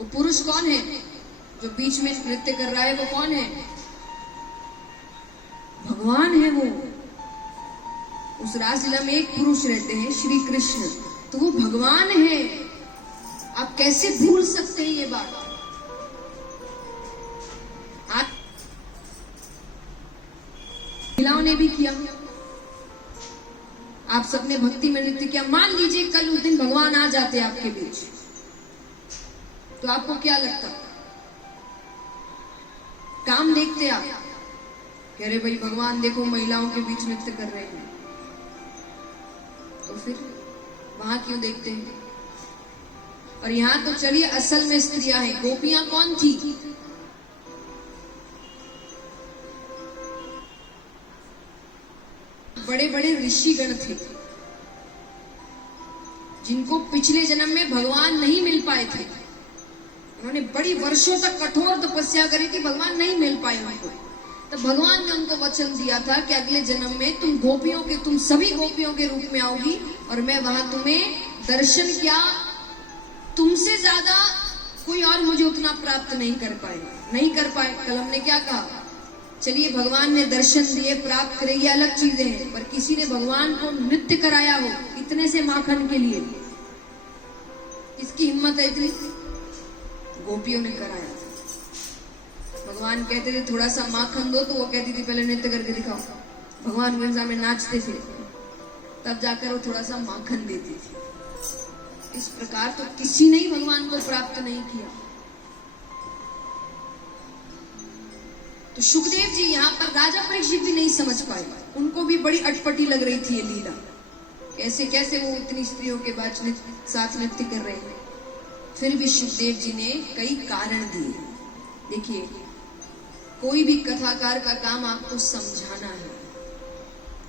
वो पुरुष कौन है जो बीच में नृत्य कर रहा है? वो कौन है? भगवान है वो। उस रासलीला में एक पुरुष रहते हैं, श्री कृष्ण, तो वो भगवान है। आप कैसे भूल सकते हैं ये बात? आप महिलाओं ने भी किया, आप सबने भक्ति में नृत्य किया। मान लीजिए कल उस दिन भगवान आ जाते आपके बीच, तो आपको क्या लगता? काम देखते आप, कह रहे भाई भगवान देखो महिलाओं के बीच नृत्य कर रहे हैं, तो फिर वहां क्यों देखते हैं? और यहां तो चलिए असल में स्त्रियां हैं। गोपियां कौन थी? बड़े बड़े ऋषिगण थे जिनको पिछले जन्म में भगवान नहीं मिल पाए थे। उन्होंने बड़ी वर्षों तक कठोर तपस्या करी थी, भगवान नहीं मिल पाए उनको। तो भगवान ने उनको वचन दिया था कि अगले जन्म में तुम सभी गोपियों के रूप में आओगी और मैं वहां तुम्हें दर्शन, क्या तुमसे ज्यादा कोई और मुझे उतना प्राप्त नहीं कर पाए। कल हमने क्या कहा? चलिए भगवान ने दर्शन दिए, प्राप्त करे, ये अलग चीजें हैं, पर किसी ने भगवान को नृत्य कराया हो इतने से माखन के लिए, किसकी हिम्मत है इतनी? गोपियों ने कराया। भगवान कहते थे थोड़ा सा माखन दो, तो वो कहती थी पहले नृत्य करके दिखाओ। भगवान उनके सामने नाचते थे, तब जाकर वो थोड़ा सा माखन देती थी। इस प्रकार तो किसी ने ही भगवान को प्राप्त नहीं किया। तो सुखदेव जी यहाँ पर राजा परीक्षित भी नहीं समझ पाए, उनको भी बड़ी अटपटी लग रही थी ये लीला। कैसे कैसे वो इतनी स्त्रियों के साथ नृत्य कर रहे हैं। फिर भी सुखदेव जी ने कई कारण दिए। देखिए, कोई भी कथाकार का काम आपको समझाना है,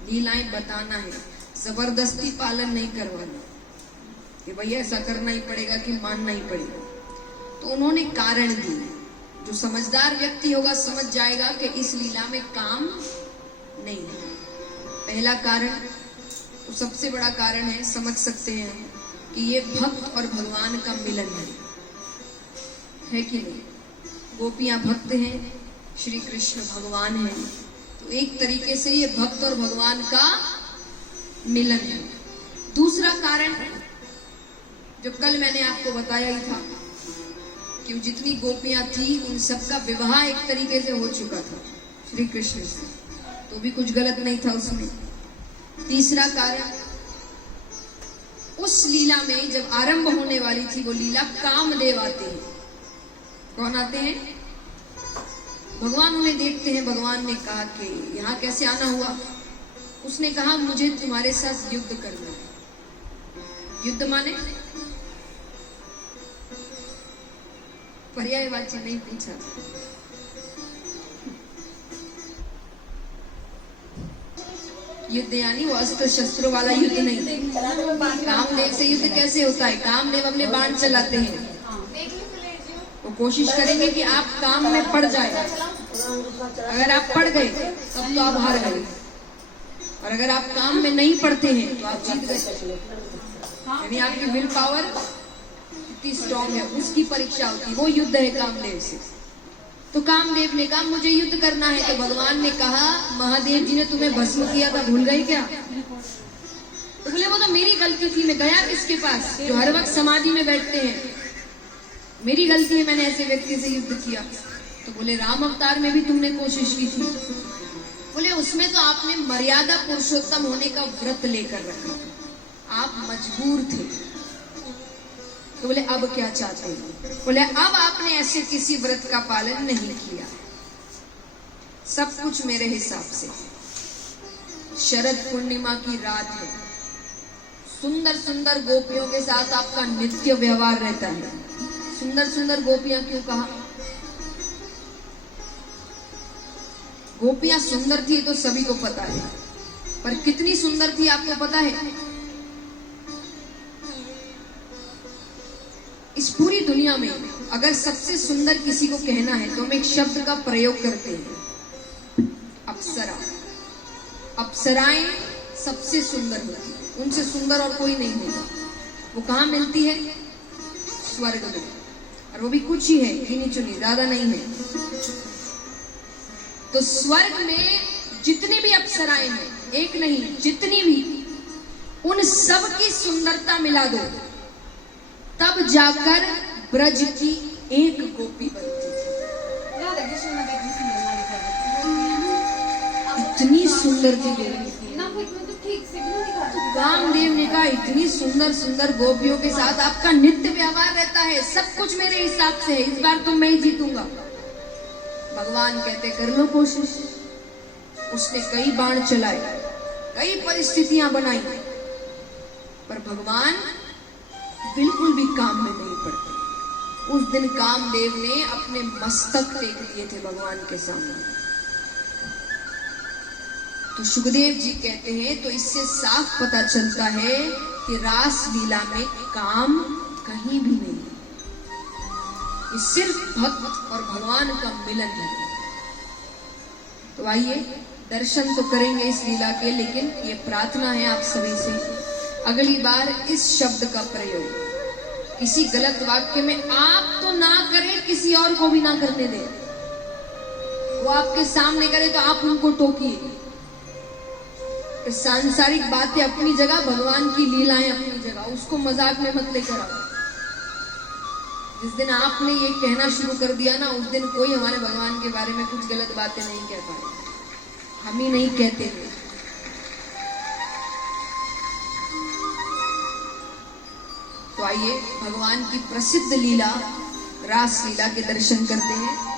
लीलाएं बताना है, जबरदस्ती पालन नहीं करवाना कि भैया ऐसा करना ही पड़ेगा कि मानना ही पड़ेगा। तो उन्होंने कारण दिए। जो समझदार व्यक्ति होगा समझ जाएगा कि इस लीला में काम नहीं है। पहला कारण, तो सबसे बड़ा कारण है, समझ सकते हैं हम, कि ये भक्त और भगवान का मिलन है कि नहीं? गोपियां भक्त हैं, श्री कृष्ण भगवान हैं, तो एक तरीके से ये भक्त और भगवान का मिलन है। दूसरा कारण जो कल मैंने आपको बताया ही था कि जितनी गोपियां थी उन सबका विवाह एक तरीके से हो चुका था श्री कृष्ण से, तो भी कुछ गलत नहीं था उसमें। तीसरा कारण, उस लीला में जब आरंभ होने वाली थी वो लीला, कामदेव आते हैं। कौन आते हैं? भगवान उन्हें देखते हैं। भगवान ने कहा कि यहाँ कैसे आना हुआ? उसने कहा मुझे तुम्हारे साथ युद्ध करना है। युद्ध माने पर्यायवाची नहीं पूछा। युद्ध यानी वो अस्त्र शस्त्रों वाला युद्ध नहीं। कामदेव से युद्ध कैसे होता है? कामदेव अपने बाण चलाते हैं, वो कोशिश करेंगे कि आप काम में पड़ जाए। अगर आप पड़ गए तब तो आप हार गए, और अगर आप काम में नहीं पड़ते हैं तो आप जीत गए। यानी आपकी विल पावर कितनी स्ट्रॉन्ग है, उसकी परीक्षा होती। वो युद्ध है कामदेव से। तो कामदेव ने कहा मुझे युद्ध करना है। तो भगवान ने कहा महादेव जी ने तुम्हें भस्म किया था, भूल गए क्या? तो बोले वो तो मेरी गलती थी, मैं गया किसके पास जो हर वक्त समाधि में बैठते हैं? मेरी गलती है, मैंने ऐसे व्यक्ति से युद्ध किया। तो बोले राम अवतार में भी तुमने कोशिश की थी। बोले उसमें तो आपने मर्यादा पुरुषोत्तम होने का व्रत लेकर रखा, आप मजबूर थे। तो बोले अब क्या चाहते हैं? बोले अब आपने ऐसे किसी व्रत का पालन नहीं किया, सब कुछ मेरे हिसाब से। शरद पूर्णिमा की रात है, सुंदर सुंदर गोपियों के साथ आपका नित्य व्यवहार रहता है। सुंदर सुंदर गोपियां क्यों कहा? गोपियां सुंदर थी तो सभी को पता है, पर कितनी सुंदर थी आपको पता है? इस पूरी दुनिया में अगर सबसे सुंदर किसी को कहना है तो हम एक शब्द का प्रयोग करते हैं, अप्सरा। अप्सराएं सबसे सुंदर होती है, उनसे सुंदर और कोई नहीं होगा। वो कहाँ मिलती है? स्वर्ग में। और वो भी कुछ ही है, गिनी चुनी, ज्यादा नहीं है। तो स्वर्ग में जितनी भी अप्सराएं हैं, एक नहीं जितनी भी, उन सब की सुंदरता मिला दो, तब जाकर ब्रज की एक गोपी बनती थी। इतनी सुंदर थी देवी। कामदेव ने कहा इतनी सुंदर सुंदर गोपियों के साथ आपका नित्य व्यवहार रहता है, सब कुछ मेरे हिसाब से है, इस बार तो मैं ही जीतूंगा। भगवान कहते कर लो कोशिश। उसने कई बाण चलाए, कई परिस्थितियां बनाई, पर भगवान बिल्कुल भी काम में नहीं पड़ते। उस दिन कामदेव ने अपने मस्तक टेक दिए थे भगवान के सामने। तो सुखदेव जी कहते हैं, तो इससे साफ पता चलता है कि रास लीला में काम कहीं भी नहीं, ये सिर्फ भक्त और भगवान का मिलन है। तो आइए दर्शन तो करेंगे इस लीला के, लेकिन ये प्रार्थना है आप सभी से, अगली बार इस शब्द का प्रयोग किसी गलत वाक्य में आप तो ना करें, किसी और को भी ना करने दें। वो आपके सामने करे तो आप उनको टोकिए। सांसारिक बातें अपनी जगह, भगवान की लीलाएं अपनी जगह, उसको मजाक में मत लेकर आओ। जिस दिन आपने ये कहना शुरू कर दिया ना, उस दिन कोई हमारे भगवान के बारे में कुछ गलत बातें नहीं कह पाए, हम ही नहीं कहते थे। तो आइए भगवान की प्रसिद्ध लीला रास लीला के दर्शन करते हैं।